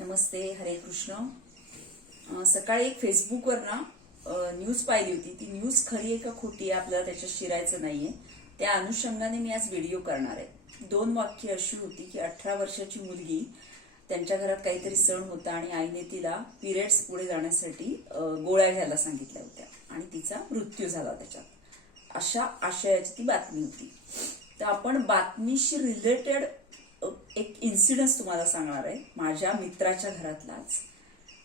नमस्ते हरे कृष्ण. सकाळी एक फेसबुकवर ना न्यूज पाहिली होती. ती न्यूज खरी आहे का खोटी आहे आपल्याला त्याच्यात शिरायचं नाहीये. त्या अनुषंगाने मी आज व्हिडिओ करणार आहे. दोन वाक्य अशी होती की अठरा वर्षाची मुलगी त्यांच्या घरात काहीतरी सण होता आणि आईने तिला पिरियड्स पुढे जाण्यासाठी गोळ्या घ्यायला सांगितल्या होत्या. आणि तिचा मृत्यू झाला त्याच्यात. अशा आशयाची ती बातमी होती. तर आपण बातमीशी रिलेटेड एक इन्सिडन्स तुम्हाला सांगणार आहे. माझ्या मित्राच्या घरातलाच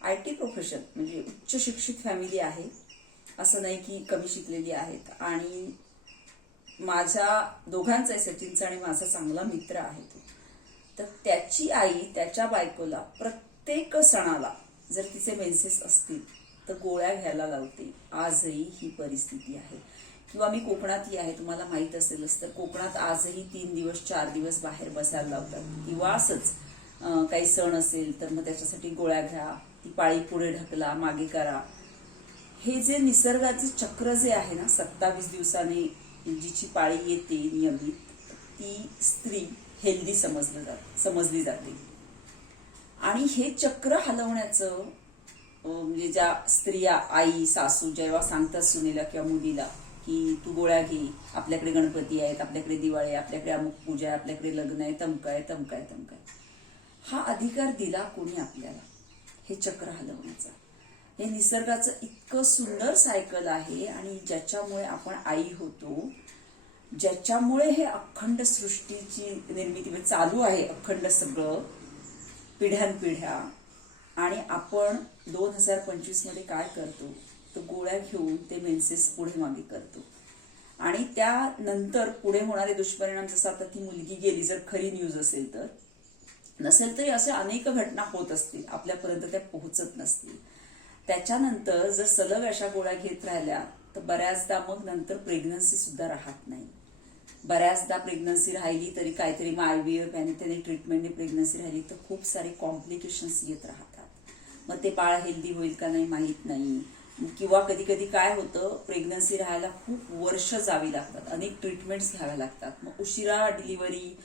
आय टी प्रोफेशन म्हणजे उच्च शिक्षित फॅमिली आहे. असं नाही की कमी शिकलेली आहेत. आणि माझ्या दोघांचा सचिनचा आणि माझा चांगला मित्र आहे तो. तर त्याची आई त्याच्या बायकोला प्रत्येक सणाला जर तिचे मेन्सेस असतील तर गोळ्या घ्यायला लावते. आजही ही परिस्थिती आहे. किंवा मी कोकणातली आहे तुम्हाला माहीत असेलच तर कोकणात आजही तीन दिवस चार दिवस बाहेर बसायला लावतात. किंवा असंच काही सण असेल तर मग त्याच्यासाठी गोळ्या घ्या ती पाळी पुढे ढकला मागे करा. हे जे निसर्गाचे चक्र जे आहे ना सत्तावीस दिवसाने जिची पाळी येते नियमित ती स्त्री हेल्दी समजलं जात समजली जाते. आणि हे चक्र हलवण्याचं म्हणजे ज्या स्त्रिया आई सासू जेव्हा सांगतात सुनेला किंवा मुलीला की तू गोळ्या घे. आपल्याकडे गणपती आहेत आपल्याकडे दिवाळी आहे आपल्याकडे अमुक पूजा आहे आपल्याकडे लग्न आहे तमक आहे तमक आहे तमक आहे. हा अधिकार दिला कोणी आपल्याला? हे चक्र हलवण्याचा. हे निसर्गाचं इतकं सुंदर सायकल आहे आणि ज्याच्यामुळे आपण आई होतो ज्याच्यामुळे हे अखंड सृष्टीची निर्मिती म्हणजे चालू आहे अखंड सगळं पिढ्यानपिढ्या. आणि आपण दोन हजार पंचवीसमध्ये काय करतो? तो गोळ्या घेऊन ते मेन्सेस पुढे मागे करतो. आणि त्यानंतर पुढे होणारे दुष्परिणाम जसं आता ती मुलगी गेली जर खरी न्यूज असेल तर. नसेल तरी अशा अनेक घटना होत असतील आपल्यापर्यंत त्या पोहोचत नसतील. त्याच्यानंतर जर सलग अशा गोळ्या घेत राहिल्या तर बऱ्याचदा मग नंतर प्रेग्नन्सी सुद्धा राहत नाही. बऱ्याचदा प्रेग्नन्सी राहिली तरी काहीतरी मग आय व्ही एफ आणि त्याने ट्रीटमेंटने प्रेग्नन्सी राहिली तर खूप सारे कॉम्प्लिकेशन्स येत राहतात. मग ते बाळ हेल्दी होईल का नाही माहीत नाही. किंवा कधी कधी काय होतं प्रेग्नन्सी राहायला खूप वर्ष जावी लागतात. अनेक ट्रीटमेंट्स घ्याव्या लागतात. मग उशिरा डिलिव्हरी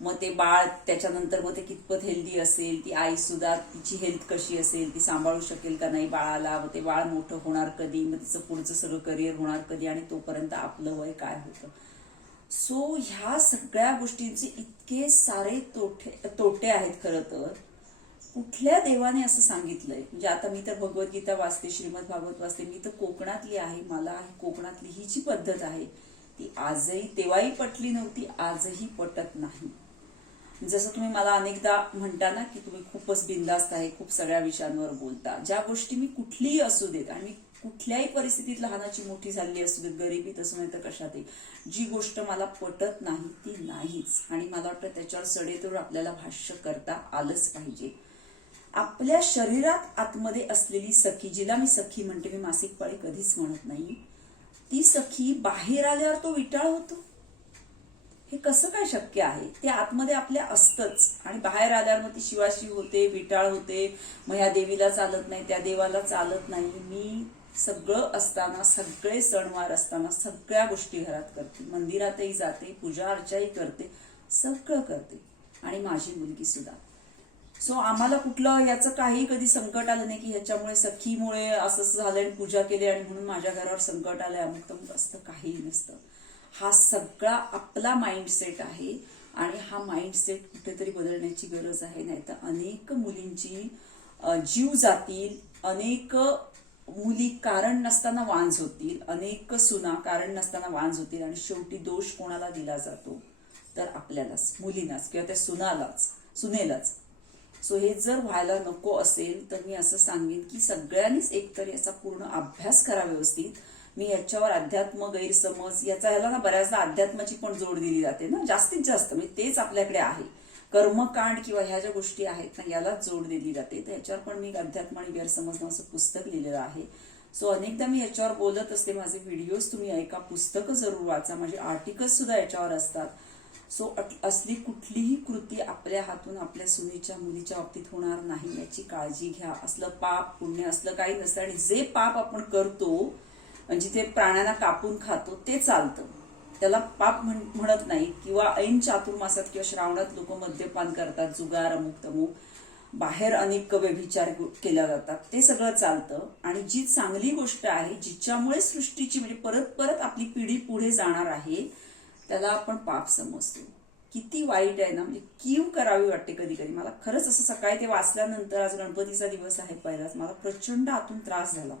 मग ते बाळ त्याच्यानंतर मग ते कितपत हेल्दी असेल ती आई सुद्धा तिची हेल्थ कशी असेल ती सांभाळू शकेल का नाही बाळाला मग ते बाळ मोठं होणार कधी मग तिचं पुढचं सगळं करिअर होणार कधी आणि तोपर्यंत आपलं वय काय होतं? सो ह्या सगळ्या गोष्टींचे इतके सारे तोटे तोटे आहेत खरं तर. कुठल्या देवाने असं सांगितलंय? म्हणजे आता मी तर भगवद्गीता वाचते श्रीमद भागवत वाचते मी तर कोकणातली आहे मला कोकणातली ही जी पद्धत आहे. ती आजही तेव्हाही पटली नव्हती आजही पटत नाही. जसं तुम्ही मला अनेकदा म्हणता ना की तुम्ही खूपच बिंदास्त आहे खूप सगळ्या विषयांवर बोलता. ज्या गोष्टी मी कुठलीही असू देत आणि मी कुठल्याही परिस्थितीत लहानाची मोठी झालेली असू देत गरिबीत असू नये तर कशात जी गोष्ट मला पटत नाही ती नाहीच. आणि मला वाटतं त्याच्यावर सडेतोड आपल्याला भाष्य करता आलंच पाहिजे. आपल्या शरीरात आतमध्ये असलेली सखी जिला मी सखी म्हणते मी मासिक पाळी कधीच म्हणत नाही. ती सखी बाहेर आल्यावर तो विटाळ होतो. हे कसं काय शक्य आहे? ते आतमध्ये आपल्या असतंच. आणि बाहेर आल्यावर मग ती शिवाशी होते विटाळ होते. मग ह्या देवीला चालत नाही त्या देवाला चालत नाही. मी सगळं असताना सगळे सणवार असताना सगळ्या गोष्टी घरात करते. मंदिरातही जाते पूजा अर्चाही करते सगळं करते. आणि माझी मुलगी सुद्धा. सो आम्हाला कुठलं याचं काही कधी संकट आलं नाही की ह्याच्यामुळे सखीमुळे असं झालं आणि पूजा केली आणि म्हणून माझ्या घरावर संकट आलंय. अमुक तमुक असतं काहीही नसतं. हा सगळा आपला माइंडसेट आहे आणि हा माइंडसेट कुठेतरी बदलण्याची गरज आहे. नाही तर अनेक मुलींची जीव जातील अनेक मुली कारण नसताना वांज होतील अनेक सुना कारण नसताना वांज होतील आणि शेवटी दोष कोणाला दिला जातो? तर आपल्यालाच मुलींनाच किंवा त्या सुनालाच सुनेलाच. सो हे जर व्हायला नको असेल तर मी असं सांगेन की सगळ्यांनीच एकतर याचा पूर्ण अभ्यास करा व्यवस्थित. मी याच्यावर अध्यात्म गैरसमज याचा ह्याला ना बऱ्याचदा अध्यात्माची पण जोड दिली जाते ना. जास्तीत जास्त म्हणजे तेच आपल्याकडे आहे. कर्मकांड किंवा ह्या ज्या गोष्टी आहेत ना याला जोड दिली जाते. तर याच्यावर पण मी अध्यात्म आणि गैरसमज नावाचं पुस्तक लिहिलेलं आहे. सो अनेकदा मी याच्यावर बोलत असते. माझे व्हिडिओज तुम्ही ऐका पुस्तकं जरूर वाचा. माझे आर्टिकल्स सुद्धा याच्यावर असतात. सो असली कुठलीही कृती आपल्या हातून आपल्या सुनेच्या मुलीच्या बाबतीत होणार नाही याची काळजी घ्या. असलं पाप पुण्य असलं काही नसतं आणि जे पाप आपण करतो म्हणजे जिथे प्राण्यांना कापून खातो ते चालतं. त्याला पाप म्हण- म्हणत नाही किंवा ऐन चातुर्मासात किंवा श्रावणात लोक मद्यपान करतात जुगार अमुक तमुक बाहेर अनेक व्यभिचार केल्या जातात ते सगळं चालतं. आणि जी चांगली गोष्ट आहे जिच्यामुळे सृष्टीची म्हणजे परत परत आपली पिढी पुढे जाणार आहे त्याला आपण पाप समजतो. किती वाईट आहे ना म्हणजे कीव करावी वाटते कधी कधी मला खरंच असं सकाळी ते वाचल्यानंतर आज गणपतीचा दिवस आहे पहिलाच. मला प्रचंड आतून त्रास झाला.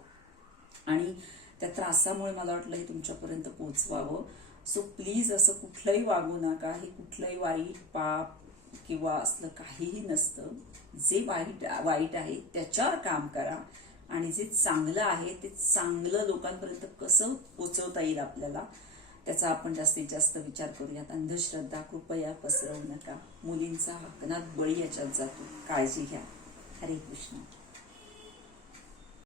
आणि त्या त्रासामुळे मला वाटलं हे तुमच्यापर्यंत पोचवावं सो प्लीज असं कुठलंही वागू नका. हे कुठलंही वाईट पाप किंवा असलं काहीही नसतं. जे वाईट वाईट आहे त्याच्यावर काम करा. आणि जे चांगलं आहे ते चांगलं लोकांपर्यंत कसं पोचवता येईल आपल्याला? त्याचा आपण जास्तीत जास्त विचार करूयात. अंधश्रद्धा कृपया पसरवू नका. मुलींचा हकनात बळी याच्यात जातो. काळजी घ्या. हरे कृष्ण.